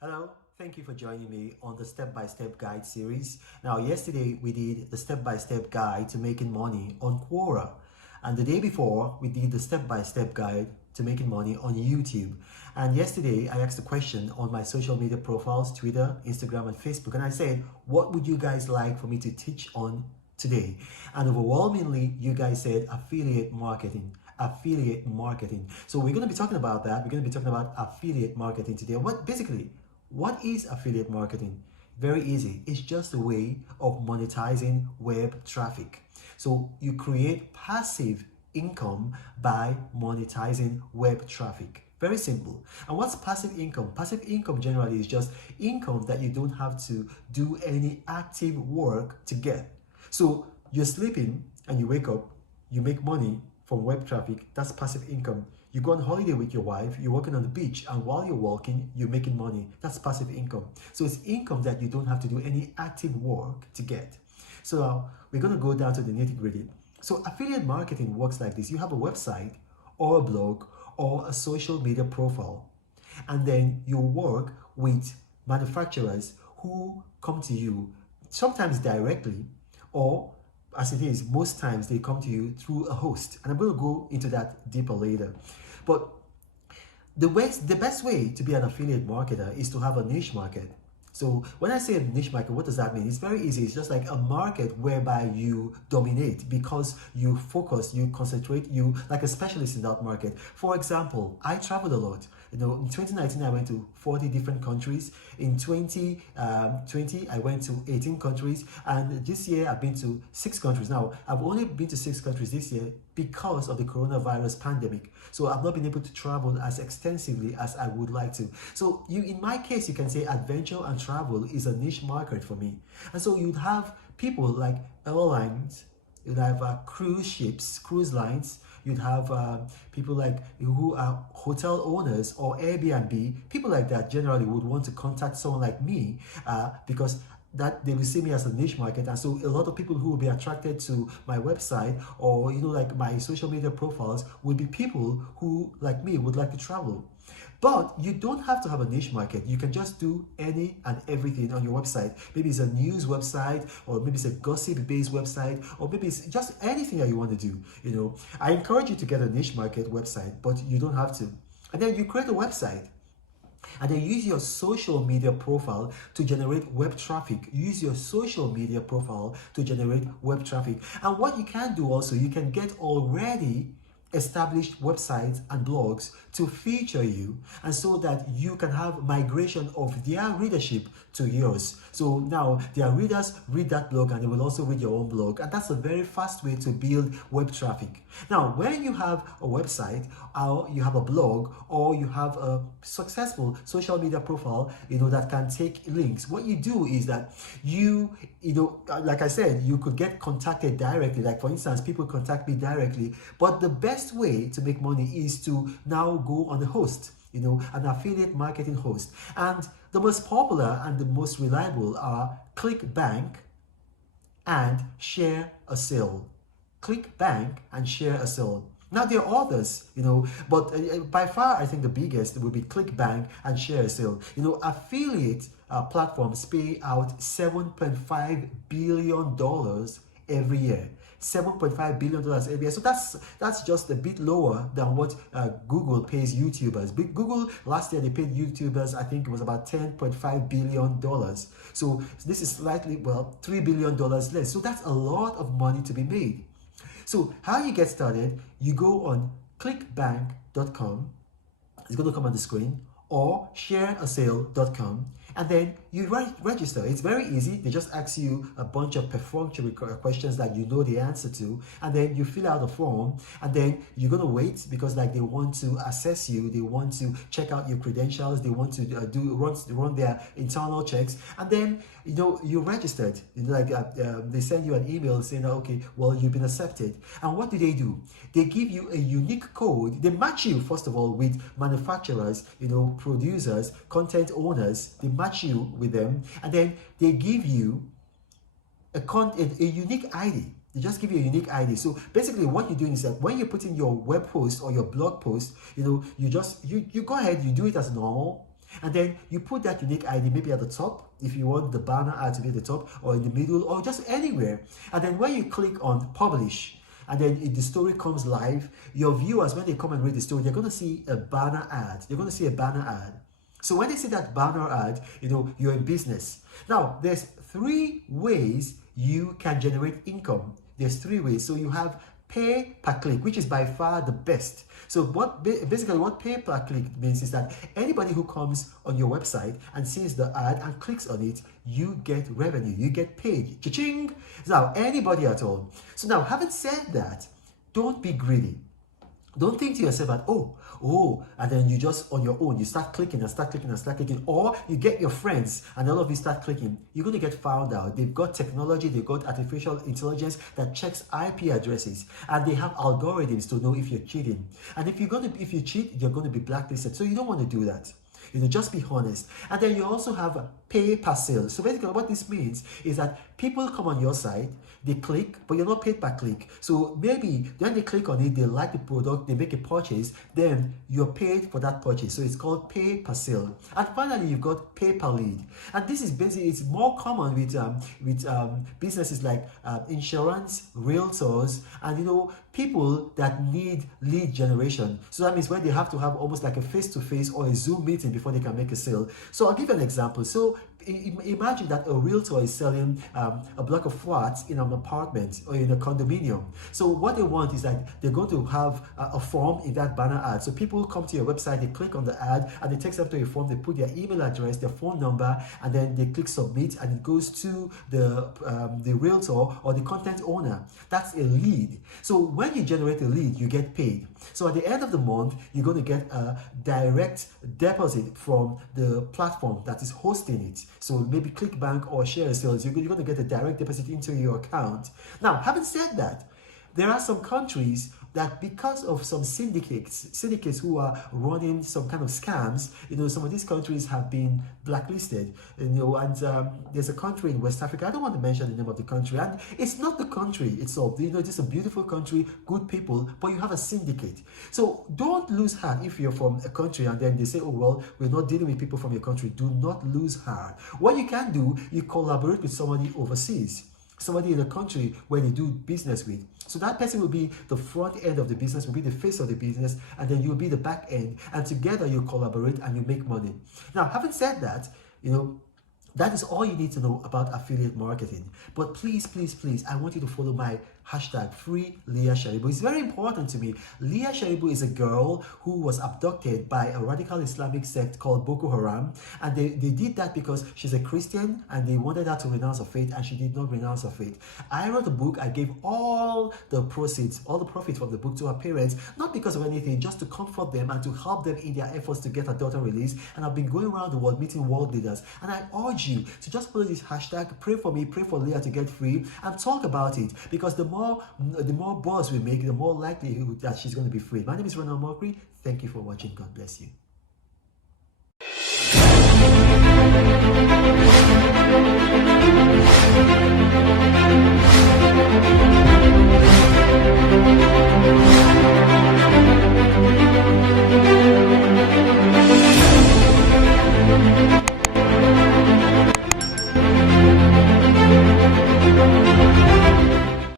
Hello, thank you for joining me on the step-by-step guide series. Now, yesterday we did the step-by-step guide to making money on Quora, and the day before we did the step-by-step guide to making money on YouTube. And yesterday I asked a question on my social media profiles, Twitter, Instagram, and Facebook, and I said, what would you guys like for me to teach on today? And overwhelmingly, you guys said affiliate marketing. Affiliate marketing. So we're going to be talking about that. We're going to be talking about affiliate marketing today. What is affiliate marketing? Very easy. It's just a way of monetizing web traffic. So you create passive income by monetizing web traffic. Very simple. And what's passive income? Passive income generally is just income that you don't have to do any active work to get. So you're sleeping and you wake up, you make money from web traffic. That's passive income. You go on holiday with your wife, you're walking on the beach, and while you're walking, you're making money. That's passive income. So it's income that you don't have to do any active work to get. So we're going to go down to the nitty-gritty. So affiliate marketing works like this. You have a website or a blog or a social media profile, and then you work with manufacturers who come to you sometimes directly, or as it is, most times they come to you through a host. And I'm going to go into that deeper later. But the best way to be an affiliate marketer is to have a niche market. So when I say a niche market, what does that mean? It's very easy. It's just like a market whereby you dominate because you focus, you concentrate, you like a specialist in that market. For example, I traveled a lot. In 2019, I went to 40 different countries. In 2020, I went to 18 countries. And this year, I've been to 6 countries. Now, I've only been to 6 countries this year because of the coronavirus pandemic. So I've not been able to travel as extensively as I would like to. So in my case, you can say adventure and travel is a niche market for me. And so you'd have people like airlines, you'd have cruise ships, cruise lines, you'd have people like who are hotel owners or Airbnb. People like that generally would want to contact someone like me because that they will see me as a niche market. And so a lot of people who will be attracted to my website or like my social media profiles will be people who like me would like to travel. But you don't have to have a niche market. You can just do any and everything on your website. Maybe it's a news website, or maybe it's a gossip-based website, or maybe it's just anything that you want to do. I encourage you to get a niche market website, but you don't have to. And then you create a website. And then use your social media profile to generate web traffic. Use your social media profile to generate web traffic. And what you can do also, you can get already established websites and blogs to feature you, and so that you can have migration of their readership to yours. So now their readers read that blog and they will also read your own blog, and that's a very fast way to build web traffic. Now when you have a website or you have a blog or you have a successful social media profile that can take links, what you do is that like I said, you could get contacted directly. Like for instance, people contact me directly, but the best way to make money is to now go on a host, an affiliate marketing host. And the most popular and the most reliable are ClickBank and Share a Sale. ClickBank and Share a Sale. Now there are others, but by far I think the biggest will be ClickBank and Share a Sale. Affiliate platforms pay out $7.5 billion every year. $7.5 billion every year. So that's just a bit lower than what Google pays YouTubers. Google last year they paid YouTubers, I think it was about $10.5 billion. So this is slightly, $3 billion less. So that's a lot of money to be made. So how you get started, you go on clickbank.com, it's going to come on the screen, or shareasale.com, and then you register. It's very easy. They just ask you a bunch of perfunctory questions that you know the answer to, and then you fill out a form, and then you're going to wait because they want to assess you, they want to check out your credentials, they want to run their internal checks, and then you're registered. They send you an email saying, okay, well, you've been accepted. And what do? They give you a unique code. They match you first of all with manufacturers, producers, content owners. They match you with them, and then they give you a unique ID. They just give you a unique ID. So basically what you're doing is that when you put in your web post or your blog post, you go ahead, you do it as normal. And then you put that unique ID maybe at the top, if you want the banner ad to be at the top, or in the middle, or just anywhere. And then when you click on publish, and then if the story comes live, your viewers, when they come and read the story, they're going to see a banner ad. They're going to see a banner ad. So when they see that banner ad, you're in business. Now, there's 3 ways you can generate income. There's 3 ways. So you have pay per click, which is by far the best. So basically what pay per click means is that anybody who comes on your website and sees the ad and clicks on it, you get revenue, you get paid. Cha-ching! Now, anybody at all. So now, having said that, don't be greedy. Don't think to yourself that, and then you just on your own, you start clicking and start clicking and start clicking, or you get your friends and all of you start clicking. You're going to get found out. They've got technology, they've got artificial intelligence that checks IP addresses, and they have algorithms to know if you're cheating. And if you cheat, you're going to be blacklisted. So you don't want to do that. Just be honest. And then you also have pay per sale. So basically what this means is that people come on your site, they click, but you're not paid per click. So maybe when they click on it, they like the product, they make a purchase, then you're paid for that purchase. So it's called pay per sale. And finally, you've got pay per lead. And this is basically, it's more common with businesses like insurance, realtors, and people that need lead generation. So that means when they have to have almost like a face-to-face or a Zoom meeting before they can make a sale. So I'll give you an example. So imagine that a realtor is selling a block of flats in an apartment or in a condominium. So what they want is that they're going to have a form in that banner ad. So people come to your website, they click on the ad, and it takes them to a form. They put their email address, their phone number, and then they click submit, and it goes to the realtor or the content owner. That's a lead. So when you generate a lead, you get paid. So at the end of the month, you're going to get a direct deposit from the platform that is hosting it. So maybe ClickBank or Share Sales, you're going to get a direct deposit into your account. Now, having said that, there are some countries that because of some syndicates who are running some kind of scams, some of these countries have been blacklisted, and there's a country in West Africa, I don't want to mention the name of the country, and it's not the country itself, it's a beautiful country, good people, but you have a syndicate. So don't lose heart if you're from a country and then they say, oh, well, we're not dealing with people from your country. Do not lose heart. What you can do, you collaborate with somebody overseas, somebody in a country where they do business with. So that person will be the front end of the business, will be the face of the business, and then you'll be the back end, and together you collaborate and you make money. Now, having said that, that is all you need to know about affiliate marketing. But please, please, please, I want you to follow my hashtag #FreeLeahSharibu. It's very important to me. Leah Sharibu is a girl who was abducted by a radical Islamic sect called Boko Haram, and they did that because she's a Christian and they wanted her to renounce her faith, and she did not renounce her faith. I wrote a book. I gave all the proceeds, all the profits from the book to her parents, not because of anything, just to comfort them and to help them in their efforts to get her daughter released. And I've been going around the world meeting world leaders, and I urge you to just follow this hashtag, pray for me, pray for Leah to get free, and talk about it, because the more buzz we make, the more likelihood that she's going to be free. My name is Reno. Thank you for watching. God bless you.